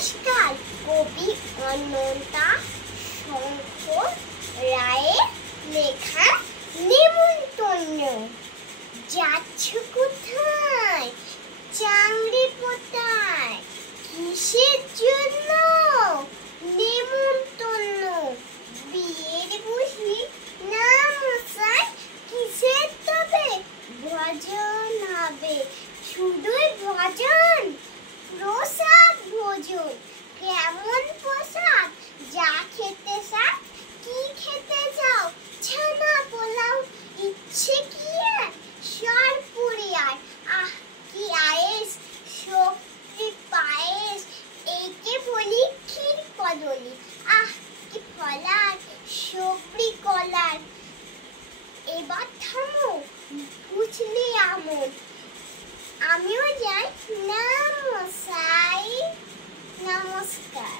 নমস্কার। কবি অনন্তা শঙ্কর রায়ের লেখা নেমন্তন্ন। যাচ্ছ কোথায় চাংড়ি কোথায়, কিসের জন্য নেমন্তন্ন? বিয়ের বুঝি না মশাই, কিসের তবে ভজন হবে? শুধুই ভজন, প্রসাদ ভোজন। কেমন প্রসাদ? যা খেতে চাও। কি খেতে চাও? ছানা পোলাও, ইচ্ছে কি সরপুরি আর আহ কি আয়েস, শক্তি পায়েস, একে বলি ক্ষীর কদলি। আহ কি ফলার, সবরি কলার। এবার থামো, বুঝলি আমন, আমিও যাই না মশাই। নমস্কার।